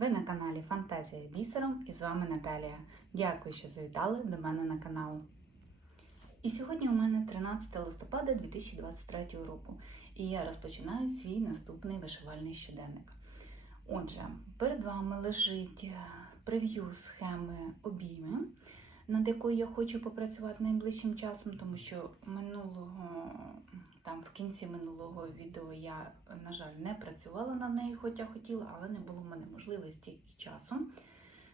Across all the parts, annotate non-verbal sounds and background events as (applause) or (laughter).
Ви на каналі Фантазія бісером і з вами Наталія. Дякую, що завітали до мене на канал. І сьогодні у мене 13 листопада 2023 року, і я розпочинаю свій наступний вишивальний щоденник. Отже, перед вами лежить е, прев'ю схеми обійми, над якою я хочу попрацювати найближчим часом, тому що минулого, там в кінці минулого відео я, на жаль, не працювала над нею, хоча хотіла, але не було в мене можливості і часу.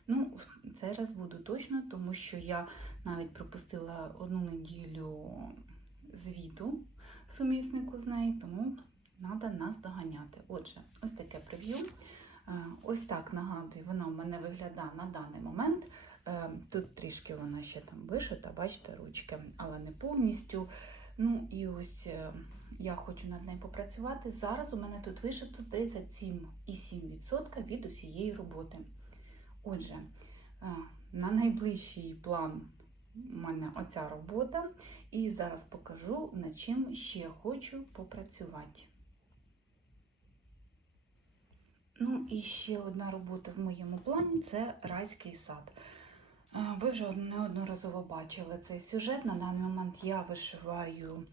Ну, в цей раз буду точно, тому що я навіть пропустила одну неділю звіту суміснику з нею, тому треба нас доганяти. Отже, ось таке прев'ю. Ось так нагадую, вона в мене виглядає на даний момент. Е, Тут трішки вона ще там вишита, бачите, ручки, але не повністю. Ну і ось е, я хочу над нею попрацювати. Зараз у мене тут вишито 37,7% від усієї роботи. Отже, е, на найближчий план у мене оця робота, і зараз покажу, над чим ще хочу попрацювати. Ну і ще одна робота в моєму плані це райський сад. Ви вже неодноразово бачили цей сюжет. На даний момент я вишиваю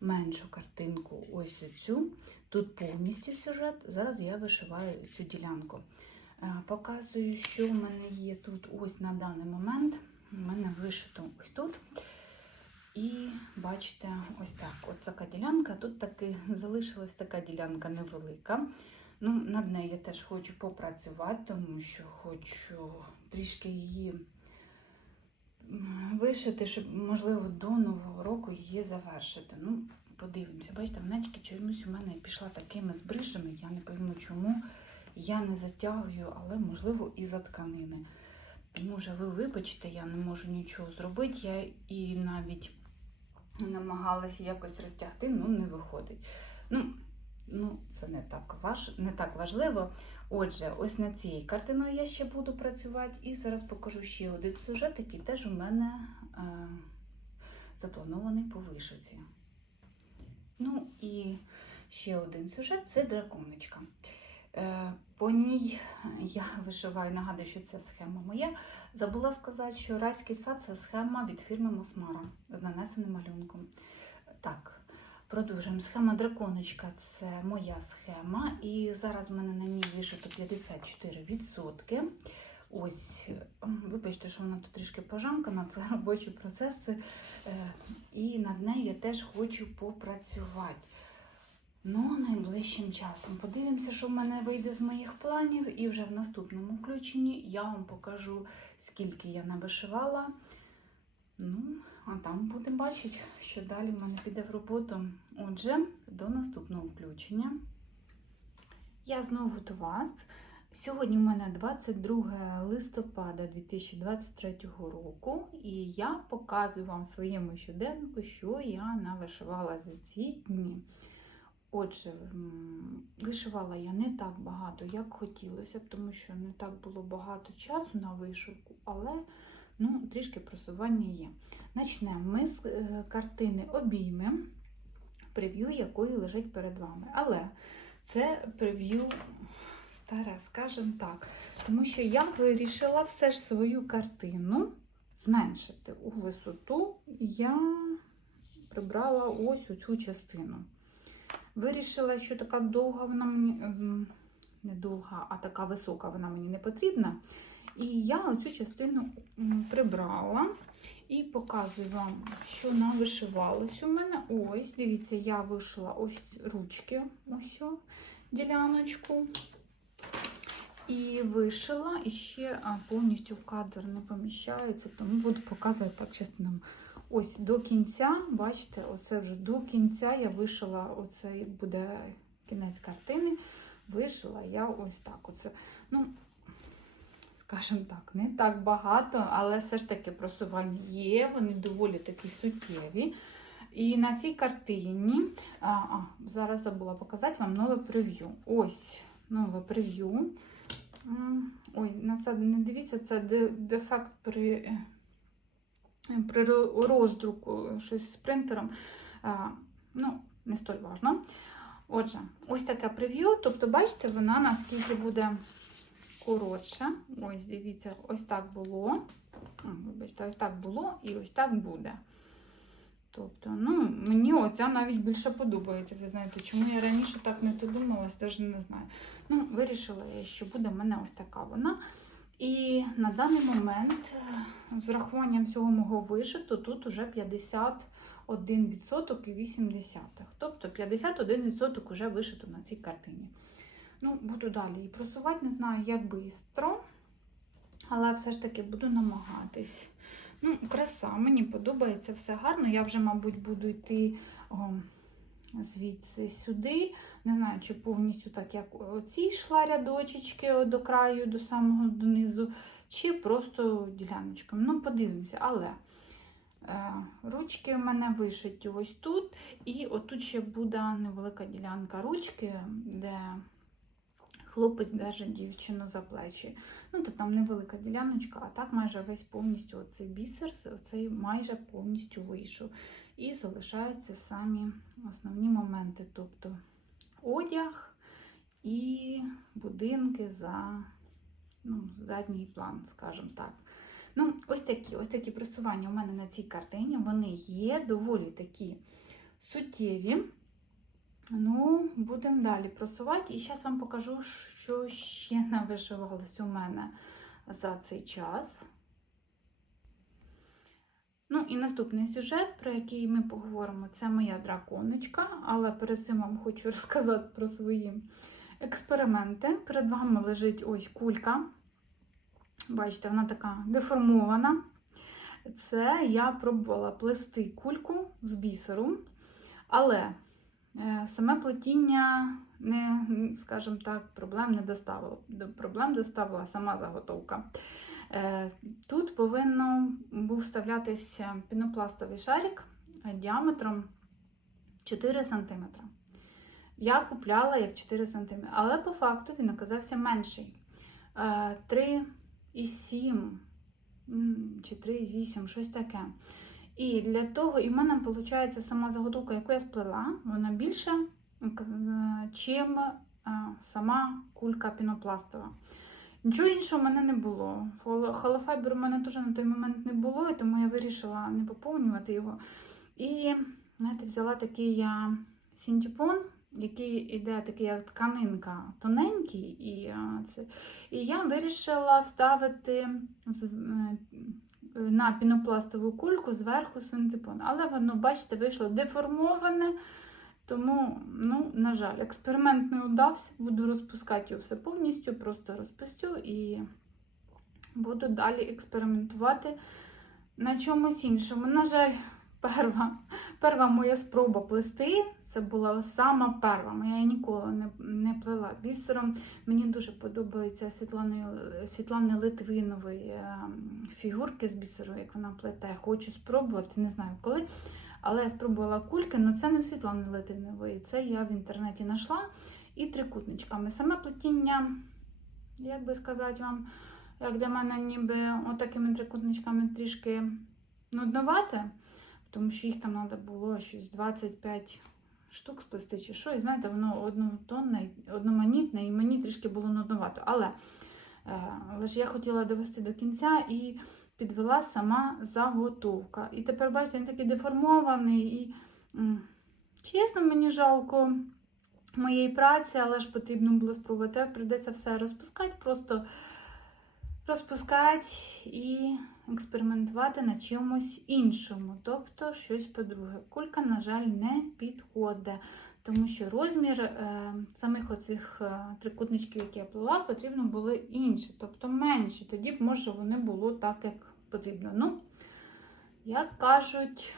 меншу картинку, ось цю. Тут повністю сюжет. Зараз я вишиваю цю ділянку. Показую, що в мене є тут ось на даний момент. У мене вишито ось тут. І бачите, ось так. От така ділянка. Тут таки (laughs) залишилась така ділянка невелика. Ну, Над нею я теж хочу попрацювати, тому що хочу трішки її вишити, щоб, можливо, до Нового року її завершити. Ну, подивимося, бачите, вона тільки чомусь у мене пішла такими збрижами. Я не пойму, чому я не затягую, але, можливо, і за тканини. Вже ви вибачте, я не можу нічого зробити. Я і навіть намагалася якось розтягти, ну не виходить. Ну, ну це не так, важ... не так важливо. Отже, ось над цією картиною я ще буду працювати. І зараз покажу ще один сюжет, який теж у мене е... запланований по вишивці. Ну і ще один сюжет це драконечка. Е, По ній я вишиваю, нагадую, що це схема моя. Забула сказати, що райський сад це схема від фірми Мосмара з нанесеним малюнком. Так, продовжуємо. Схема драконочка це моя схема, і зараз в мене на ній вишито 54%. Ось, ем, вибачте, що вона тут трішки пожамкана, це (laughs) робочі процеси. Е, І над нею я теж хочу попрацювати. Ну, найближчим часом. Подивимося, що в мене вийде з моїх планів, і вже в наступному включенні я вам покажу, скільки я навишивала. Ну, а там будемо бачити, що далі в мене піде в роботу. Отже, до наступного включення. Я знову до вас. Сьогодні у мене 22 листопада 2023 року, і я показую вам своєму щоденнику, що я навишивала за ці дні. Отже, вишивала я не так багато, як хотілося, тому що не так було багато часу на вишивку, але ну, трішки просування є. Начнемо ми з е, картини обійми, прев'ю якої лежить перед вами. Але це прев'ю старе, скажімо так, тому що я вирішила все ж свою картину зменшити у висоту. Я прибрала ось цю частину. Вирішила, що така довга вона мені ем, не довга, а така висока вона мені не потрібна. І я оцю частину прибрала і показую вам, що навишивалось у мене. Ось, дивіться, я вишила ось ручки, ось діляночку. І вишила, і ще повністю в кадр не поміщається, тому буду показувати так частинами. Ось до кінця, бачите, оце вже до кінця я вишила, оце буде кінець картини. Вишила я ось так. Оце, ну, скажімо так, не так багато, але все ж таки просування є, вони доволі такі суттєві. І на цій картині, а, а, зараз забула показати вам нове прев'ю. Ось нове прев'ю. Ой, на це не дивіться, це дефект при при роздруку щось з принтером. А, ну, не столь важно. Отже, ось таке прев'ю. Тобто, бачите, вона наскільки буде коротше. Ось, дивіться, ось так було. А, Вибачте, ось так було і ось так буде. Тобто, ну, мені оця навіть більше подобається. Ви знаєте, чому я раніше так не додумалась, теж не знаю. Ну, вирішила я, що буде в мене ось така вона. І на даний момент, е, з врахуванням всього мого вишиту, тут уже 51% і 80%. Тобто 51% вже вишито на цій картині. Ну, буду далі і просувати, не знаю, як швидко, але все ж таки буду намагатись. Ну, краса, мені подобається все гарно. Я вже, мабуть, буду йти о, звідси сюди. Не знаю, чи повністю так, як оці йшла рядочечки до краю, до самого донизу, чи просто діляночками. Ну, подивимося, але е, ручки в мене вишиті ось тут. І отут ще буде невелика ділянка ручки, де хлопець держить дівчину за плечі. Ну, то там невелика діляночка, а так майже весь повністю оцей бісер, оцей майже повністю вийшов. І залишаються самі основні моменти, тобто одяг і будинки за ну, задній план, скажімо так. Ну, ось такі ось такі просування у мене на цій картині. Вони є доволі такі суттєві. Ну, будемо далі просувати. І зараз вам покажу, що ще (laughs) навишивалось у мене за цей час. Ну, і наступний сюжет, про який ми поговоримо, це моя драконочка. Але перед цим вам хочу (laughs) розказати про свої експерименти. Перед вами лежить ось кулька. Бачите, вона така деформована. Це я пробувала плести кульку з бісеру, але саме плетіння, не, скажімо так, проблем не доставило. Проблем доставила сама заготовка. Е, Тут повинно був вставлятися пінопластовий шарик діаметром 4 см. Я купляла як 4 см, але по факту він оказався менший. 3,7 чи 3,8, щось таке. І для того, і в мене виходить сама заготовка, яку я сплела, вона більша, чим сама кулька пінопластова. Нічого іншого в мене не було. Холофайбер у мене теж на той момент не було, і тому я вирішила не поповнювати його. І знаєте, взяла такий я синтепон, який іде такий як тканинка тоненький, і, це, і я вирішила вставити з, е, на пінопластову кульку зверху синтепон. Але воно, бачите, вийшло деформоване. Тому, ну, на жаль, експеримент не удався. Буду розпускати його все повністю, просто розпустю і буду далі експериментувати на чомусь іншому. На жаль, перва, перва моя спроба плести це була сама перва. Моя ніколи не не плела бісером. Мені дуже подобаються Світлани, Світлани Литвинової фігурки з бісеру, як вона плете. Хочу спробувати, не знаю коли. Але я спробувала кульки, але це не в Світлани Литвинової, це я в інтернеті знайшла. І трикутничками. Саме плетіння, як би сказати вам, як для мене ніби отакими трикутничками трішки нудновате, тому що їх там треба було щось 25 штук сплести чи що. І знаєте, воно однотонне, одноманітне, і мені трішки було нудновато. Але, е, але ж я хотіла довести до кінця і підвела сама заготовка. І тепер, бачите, він такий деформований. І, чесно, мені жалко моєї праці, але ж потрібно було спробувати. Придеться все розпускати, просто розпускати і експериментувати на чомусь іншому. Тобто щось по-друге. Кулька, на жаль, не підходить. Тому що розмір е, самих оцих е, трикутничків, які я плела, потрібно було інші, тобто менші. Тоді б, може, вони було так, як потрібно. Ну, як кажуть,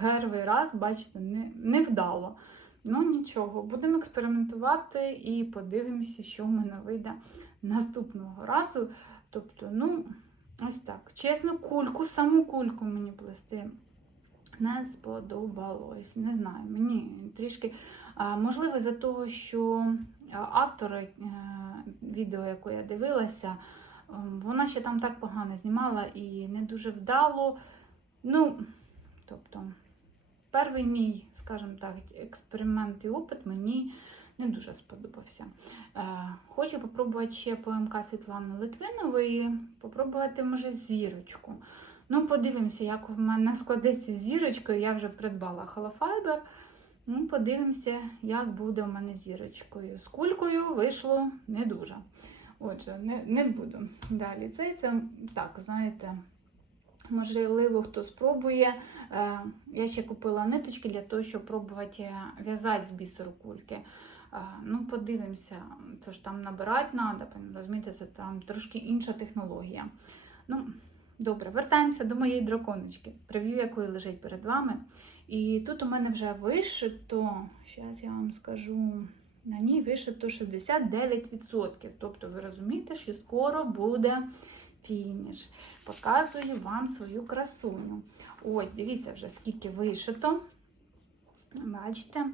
перший раз, бачите, не, не вдало. Ну, нічого, будемо експериментувати і подивимося, що в мене вийде наступного разу. Тобто, ну, ось так. Чесно, кульку, саму кульку мені плести не сподобалось. Не знаю, мені трішки. Можливо, за того, що автор е, відео, яке я дивилася, вона ще там так погано знімала і не дуже вдало. Ну, тобто, перший мій, скажімо так, експеримент і опит мені не дуже сподобався. Е, Хочу попробувати ще ПМК Світлани Литвинової, попробувати, може, зірочку. Ну, подивимося, як в мене складеться з зірочкою. Я вже придбала холофайбер. Ну, подивимося, як буде у мене зірочкою. З кулькою вийшло не дуже. Отже, не, не буду далі. Це, це так, знаєте, можливо, хто спробує. Е, Я ще купила ниточки для того, щоб пробувати в'язати з бісеру кульки. Ну, подивимося, це ж там набирати треба, розумієте, це там трошки інша технологія. Ну, добре, вертаємося до моєї драконочки, прев'ю якої лежить перед вами. І тут у мене вже вишито, зараз я вам скажу, на ній вишито 69%. Тобто ви розумієте, що скоро буде фініш. Показую вам свою красуню. Ось, дивіться вже, скільки вишито. Бачите,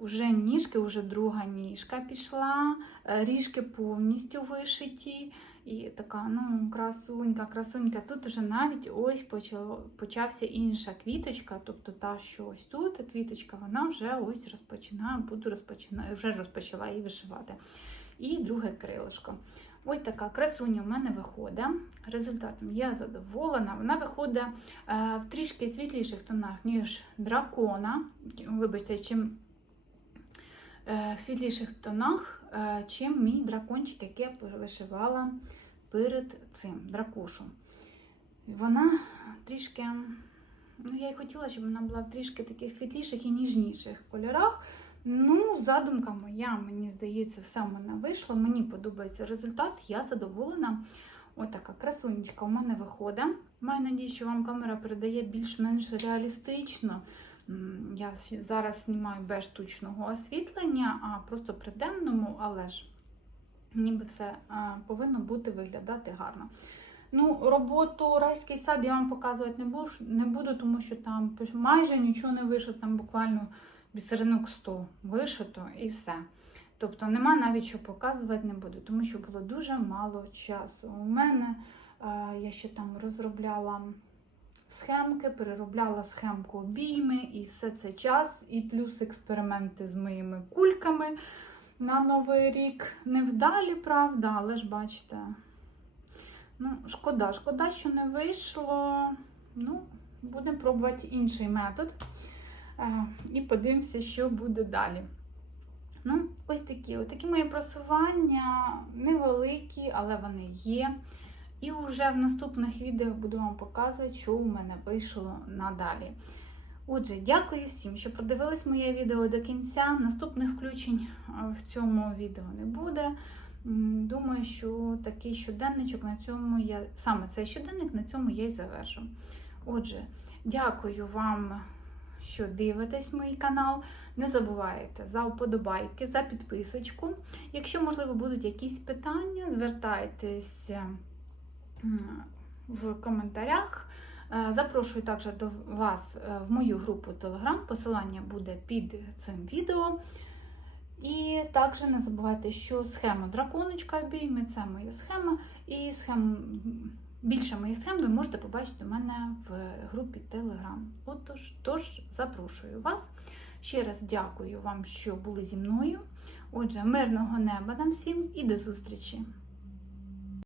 уже ніжки, вже друга ніжка пішла, е, ріжки повністю вишиті. І така, ну, красунька, красунька. Тут вже навіть ось почав, почався інша квіточка, тобто та, що ось тут квіточка, вона вже ось розпочинає, буду розпочинаю, вже розпочала її вишивати. І друге крилишко. Ось така красуня в мене виходить. Результатом я задоволена. Вона виходить е, в трішки світліших тонах, ніж дракона. Вибачте, чим в світліших тонах, е, чим мій дракончик, який я вишивала перед цим дракошу. Вона трішки, ну я й хотіла, щоб вона була в трішки таких світліших і ніжніших кольорах. Ну, задумка моя, мені здається, все в мене вийшло. Мені подобається результат, я задоволена. Ось така красунечка у мене виходить. Маю надію, що вам камера передає більш-менш реалістично. Я зараз знімаю без штучного освітлення, а просто при денному, але ж ніби все повинно бути виглядати гарно. Ну, роботу райський сад я вам показувати не буду, тому що там майже нічого не вийшло, там буквально бісеринок 100 вишито і все. Тобто нема навіть що показувати не буду, тому що було дуже мало часу. У мене я ще там розробляла схемки, переробляла схемку обійми, і все це час, і плюс експерименти з моїми кульками на Новий рік. Невдалі, правда, але ж бачите. Ну, шкода, шкода, що не вийшло. Ну, будемо пробувати інший метод. Е, І подивимося, що буде далі. Ну, ось такі. Ось такі мої просування невеликі, але вони є. І вже в наступних відео буду вам показувати, що у мене вийшло надалі. Отже, дякую всім, що продивились моє відео до кінця. Наступних включень е, в цьому відео не буде. Думаю, що такий щоденничок на цьому я саме цей щоденник на цьому я й завершу. Отже, дякую вам, що дивитесь мій канал. Не забувайте за вподобайки, за підписочку. Якщо, можливо, будуть якісь питання, звертайтесь м, в коментарях. Е, Запрошую також до вас е, в мою групу Telegram. Посилання буде під цим відео. І також не забувайте, що схему драконочка обійми це моя схема. І схему, більше моїх схем ви можете побачити у мене в групі Telegram. Отож, тож запрошую вас. Ще раз дякую вам, що були зі мною. Отже, мирного неба нам всім і до зустрічі!